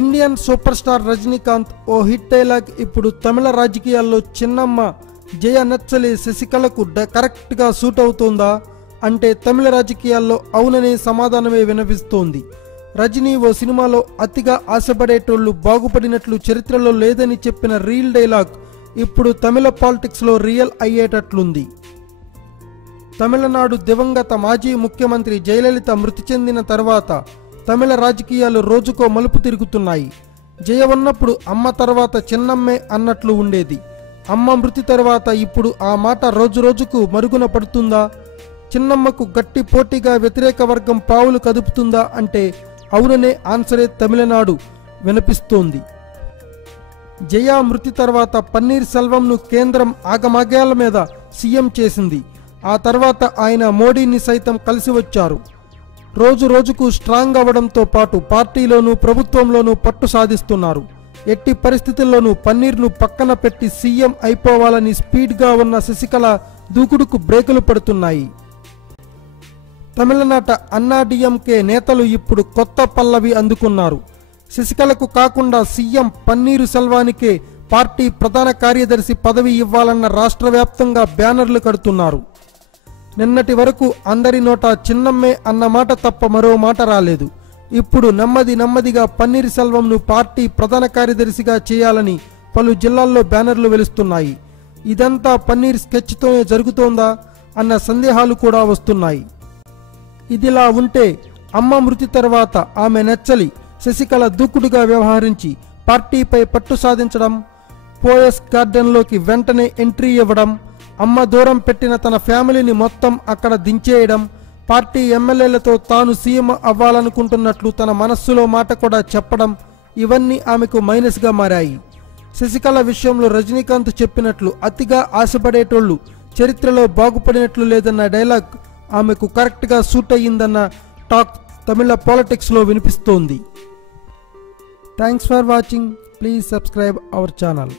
Indian super star Rajinikanth ఓ hit dialogue ఇప్పుడు తమిళ రాజకీయాల్లో చిన్నమ్మ జయ నచ్చలి శశికళకు కరెక్ట్గా సూట్ అవుతుందా అంటే తమిళ రాజకీయాల్లో అవుననే సమాధానమే వినిపిస్తోంది. రజనీ ఓ సినిమాలో అతిగా ఆశపడేటోళ్లు బాగుపడినట్లు చరిత్రలో లేదని చెప్పిన రీల్ డైలాగ్ ఇప్పుడు తమిళ పాలిటిక్స్లో రియల్ అయ్యేటట్లుంది. తమిళనాడు దివంగత మాజీ ముఖ్యమంత్రి జయలలిత మృతి చెందిన తర్వాత తమిళ రాజకీయాలు రోజుకో మలుపు తిరుగుతున్నాయి. జయ ఉన్నప్పుడు అమ్మ తర్వాత చిన్నమ్మే అన్నట్లు ఉండేది. అమ్మ మృతి తర్వాత ఇప్పుడు ఆ మాట రోజురోజుకు మరుగున పడుతుందా? చిన్నమ్మకు గట్టి పోటీగా వ్యతిరేక వర్గం పావులు కదుపుతుందా అంటే అవుననే ఆన్సరే తమిళనాడు వినిపిస్తోంది. జయ మృతి తర్వాత పన్నీర్ సెల్వంను కేంద్రం ఆగమాగాల మీద సీఎం చేసింది. ఆ తర్వాత ఆయన మోడీని సైతం కలిసి వచ్చారు. రోజు రోజుకు స్ట్రాంగ్ అవ్వడంతో పాటు పార్టీలోనూ ప్రభుత్వంలోనూ పట్టు సాధిస్తున్నారు. ఎట్టి పరిస్థితుల్లోనూ పన్నీర్ను పక్కన పెట్టి సీఎం అయిపోవాలని స్పీడ్గా ఉన్న శశికళ దూకుడుకు బ్రేకులు పడుతున్నాయి. తమిళనాట అన్నాడీఎంకే నేతలు ఇప్పుడు కొత్త పల్లవి అందుకున్నారు. శశికళకు కాకుండా సీఎం పన్నీరు సెల్వానికే పార్టీ ప్రధాన కార్యదర్శి పదవి ఇవ్వాలన్న రాష్ట్ర వ్యాప్తంగా బ్యానర్లు కడుతున్నారు. నిన్నటి వరకు అందరి నోట చిన్నమ్మే అన్న మాట తప్ప మరో మాట రాలేదు. ఇప్పుడు నెమ్మదిగా పన్నీర్ సెల్వంను పార్టీ ప్రధాన కార్యదర్శిగా చేయాలని పలు జిల్లాల్లో బ్యానర్లు వెలుస్తున్నాయి. ఇదంతా పన్నీర్ స్కెచ్తోనే జరుగుతోందా అన్న సందేహాలు కూడా వస్తున్నాయి. ఇదిలా ఉంటే అమ్మ మృతి తర్వాత ఆమె నచ్చలి శశికళ దూకుడుగా వ్యవహరించి పార్టీపై పట్టు సాధించడం, పోయస్ గార్డెన్లోకి వెంటనే ఎంట్రీ ఇవ్వడం, అమ్మ దూరం పెట్టిన తన ఫ్యామిలీని మొత్తం అక్కడ దించేయడం, పార్టీ ఎమ్మెల్యేలతో తాను సీఎం అవ్వాలనుకుంటున్నట్లు తన మనస్సులో మాట కూడా చెప్పడం ఇవన్నీ ఆమెకు మైనస్గా మారాయి. శశికళ విషయంలో రజనీకాంత్ చెప్పినట్లు అతిగా ఆశపడేటోళ్లు చరిత్రలో బాగుపడినట్లు లేదన్న డైలాగ్ ఆమెకు కరెక్ట్గా సూట్ అయ్యిందన్న టాక్ తమిళ పాలిటిక్స్లో వినిపిస్తోంది. Thanks for watching. Please subscribe our channel.